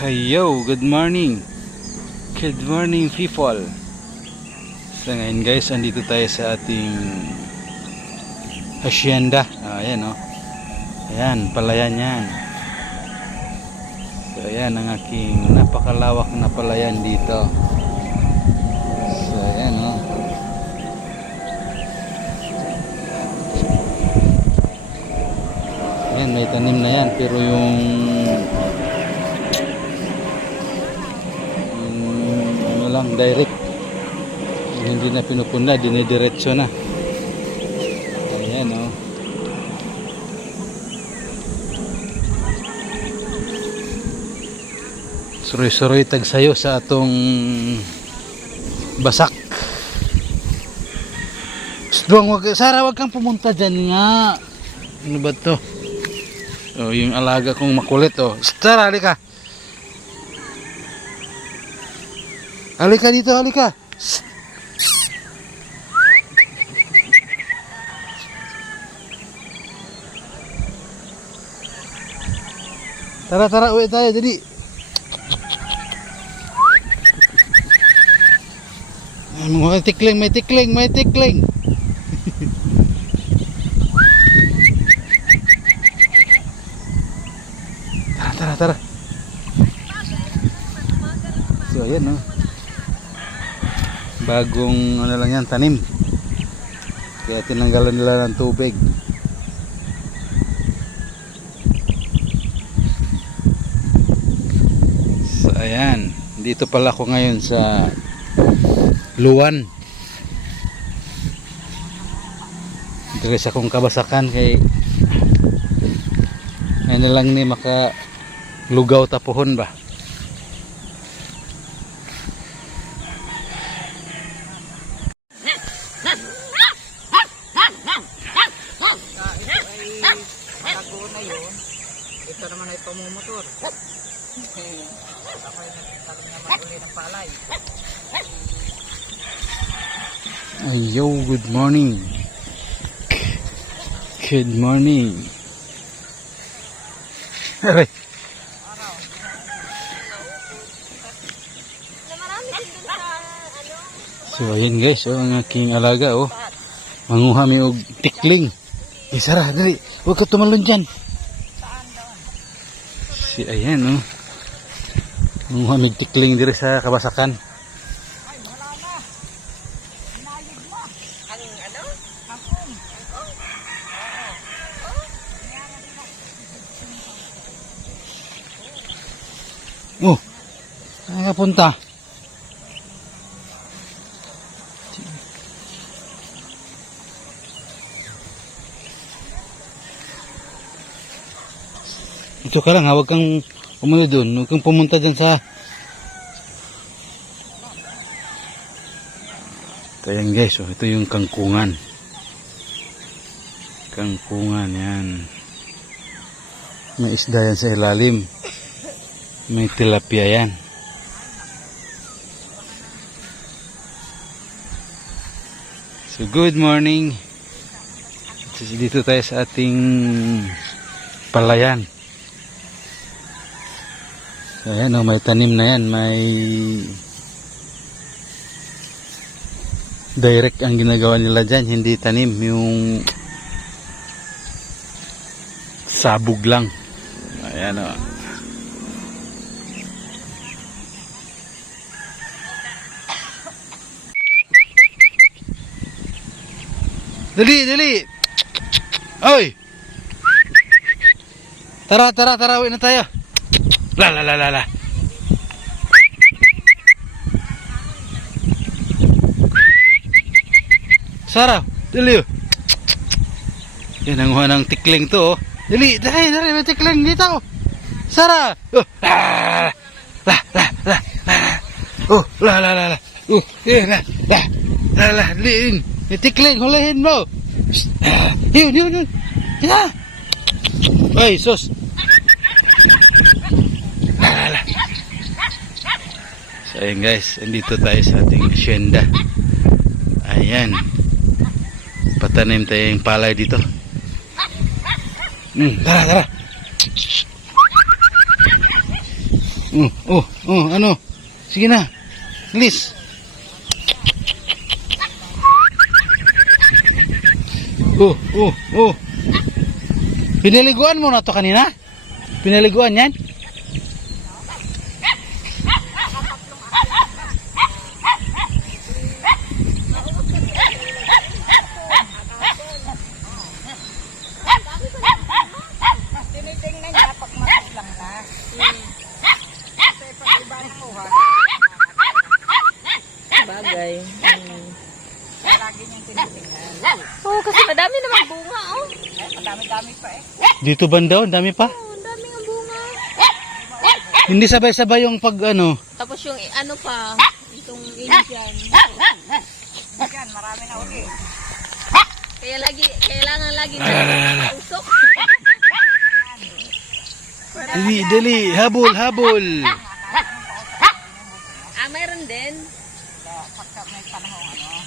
Hello, good morning. Good morning people. So ngayon guys, andito tayo sa ating hacienda. Ayan o. Ayan, palayan yan. So ayan ang aking napakalawak na palayan dito. So ayan o. Ayan, may tanim na yan. Pero yung lang direct, hindi na pinupuna, dinidiretso na. Ayan o. Suroy-suroy tagsayo sa atong basak. Strong, Sara, wag kang pumunta dyan nga. Ano ba to? Oh, yung alaga kong makulit oh. Sara, halika. Halika dito, halika. Tara, uwi tayo. Jadi may tikling. Tara. So, ayan no. Bagong ano lang yan, tanim. Kaya tinanggalan nila ng tubig. So ayan, dito pala ako ngayon sa Luwan. Dres akong kabasakan kay ano lang ni maka lugaw tapuhon ba. Ito naman ay pumumotor. Ako ay nagtaroon naman uli ng palay. Yo, good morning. Good morning. Aray. So ayan guys, ang aking alaga manguha mi og tikling. Sara, dali. Huwag ka tumalon dyan. Si ayan manguha mi tikling diri sa kabasakan. Oh, saan ka punta? Ito ka lang ha, huwag kang umuwi doon, huwag kang pumunta dyan sa... Ito yan guys, ito yung kangkungan. Kangkungan yan. May isda yan sa ilalim. May tilapia yan. So good morning. Dito tayo sa ating palayan. So ayan may tanim na yan. May direct ang ginagawa nila dyan. Hindi tanim. Yung sabog lang. Ayan Dali. Oy. Tara, uwi na tayo. La. Sara, dali. Yan ang ng tikling to. Dali, may tikling dito. Sara. La. Dali. May tikling, hulihin mo. Yun. Ya. Oy, sus. So ayan guys, andito tayo sa ating hacienda. Ayan. Patanim tayo yung palay dito. Tara. Ano? Sige na. Bilis. Pinaliguan mo na to kanina? Pinaliguan yan? Tinitingnan niya pag matuslang na. Kasi pag iba na kuha. Bagay. Lagi niyang tinitingnan. Oo, kasi madami naman bunga, oh. Madami-dami pa eh. Dito banda, ang dami pa. Oh, ang dami ng bunga. Hindi sabay-sabay yung pag ano. Tapos yung ano pa, itong Indian. Yan, marami na uli. Kaya kailangan lagi na usok. Dali, habol. Mayroon din. Pagka may panahon ano.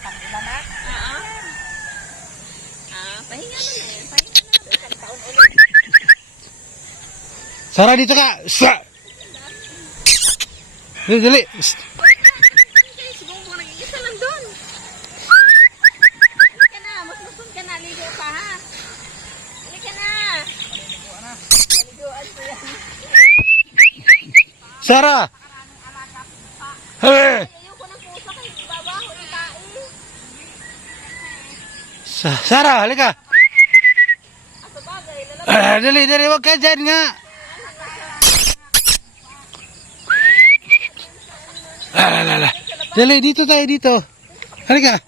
Tag-ilan na. Pahinga na eh. Isang taon ulit. Sara, dito ka. Dali. Siguro kung nag-iisa lang doon. Halika na, mas ka na. Ligo pa ha. Halika na. Paliguan ko yan. Sara! Hey! Ayoko ng pusa kay babaho ng tae. Sara, halika. Sa bagay, Dali, wag ka dyan nga. Dali, dito tayo, dito. Halika.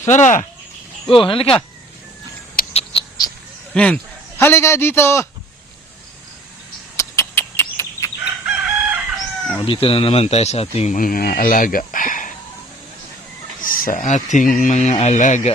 Sara! Halika! Yan. Halika dito! Dito na naman tayo sa ating mga alaga. Sa ating mga alaga.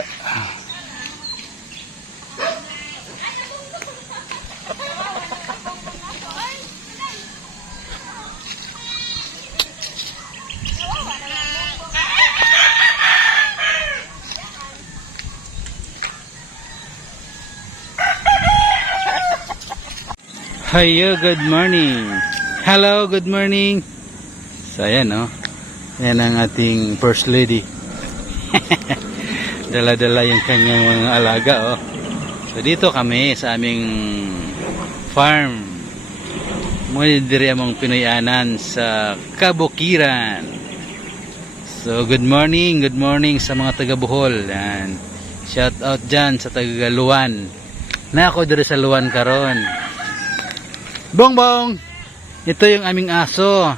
Hiyo, good morning. Hello, good morning. So, ayan, oh. Ayan ang ating first lady. Dala-dala yung kanyang mga alaga, oh. So, dito kami sa aming farm. Mga diri among Pinoyanan sa Kabukiran. So, good morning sa mga taga Bohol. Yan. Shout out dyan sa taga Luwan. Na ako diri sa Luwan karon. Bongbong, ito yung aming aso.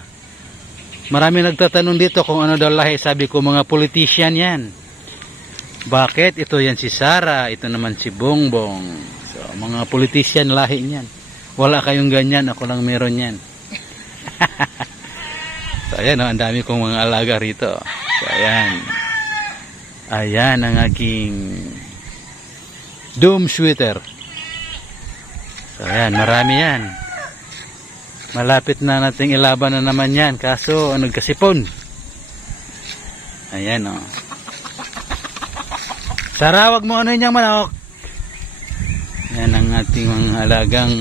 Marami nagtatanong dito kung ano daw lahi. Sabi ko, mga politician yan. Bakit? Ito yan si Sara, ito naman si Bongbong. So, mga politician lahi niyan. Wala kayong ganyan, ako lang meron yan. So, ayan, ang dami kong mga alaga rito. So, ayan. Ayan ang aking doom sweater. So, ayan, marami yan. Malapit na nating ilaban na naman yan. Kaso, nagkasipon. Ayan, o. Sara, wag mo ano yung manok. Yan ang ating mga alagang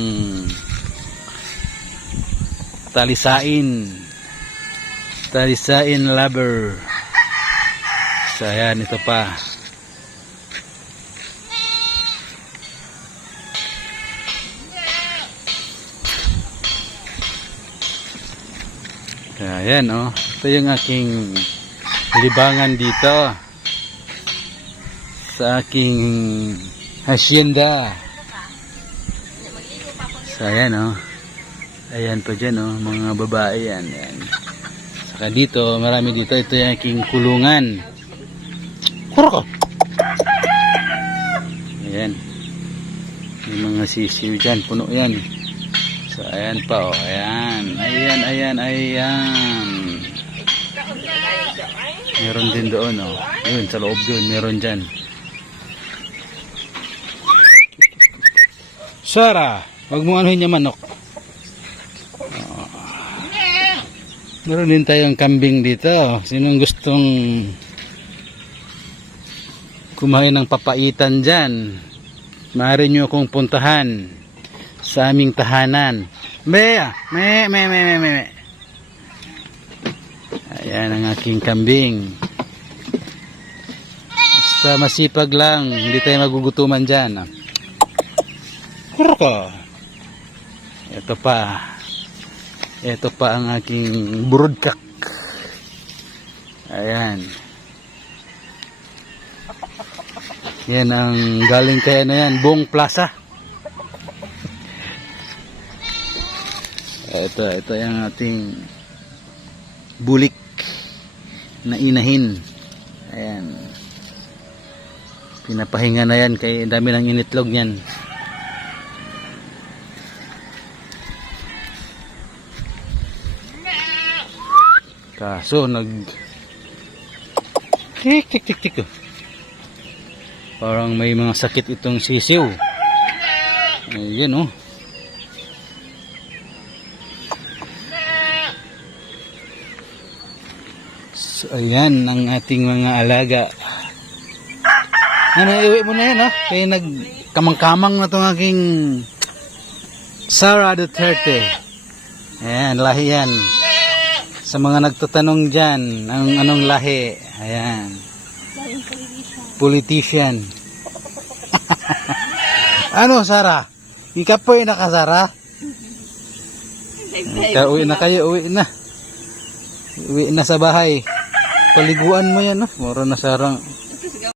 talisain. Talisain lover. So, ayan, ito pa. Ayan, oh. Ito yung aking libangan dito sa aking hacienda. So, ayan, oh. Ayan pa dyan, oh. Mga babae yan. Ayan. Saka dito, marami dito. Ito yung aking kulungan. Kuro ko! Ayan. May mga sisiw dyan. Puno yan. So, ayan pa, oh. Ayan. Ayan, ayan, ayan. Meron din doon, oh. Yun, sa loob doon. Meron dyan. Sarah, wag mo anuhin niya manok. Oh. Meron din tayong kambing dito. Sinong gustong kumain ng papaitan dyan? Maaari nyo akong puntahan sa aming tahanan. Me. Ayan ang aking kambing. Basta masipag lang, hindi tayo magugutuman dyan. Kurko. Ito pa ang aking burudkak. Ayan. Yan ang galing kaya na yan, Buong Plaza. Ito yung ating bulik na inahin. Ayan. Pinapahinga na yan kay dami ng initlog niyan. Kaso tik. Parang may mga sakit itong sisiw. Ayan, oh. So, ayan ang ating mga alaga. Ano, iuwi mo na yan, oh. Kaya nagkamang-kamang na itong aking Sara Duterte. Ayan, lahi yan. Sa mga nagtatanong dyan, anong lahi? Ayan. Politician. Ano, Sara? Ika po yung nakasara? Uwi na kayo, uwi na. Uwi na sa bahay. Paliguan mo yan, no? Mura na sarang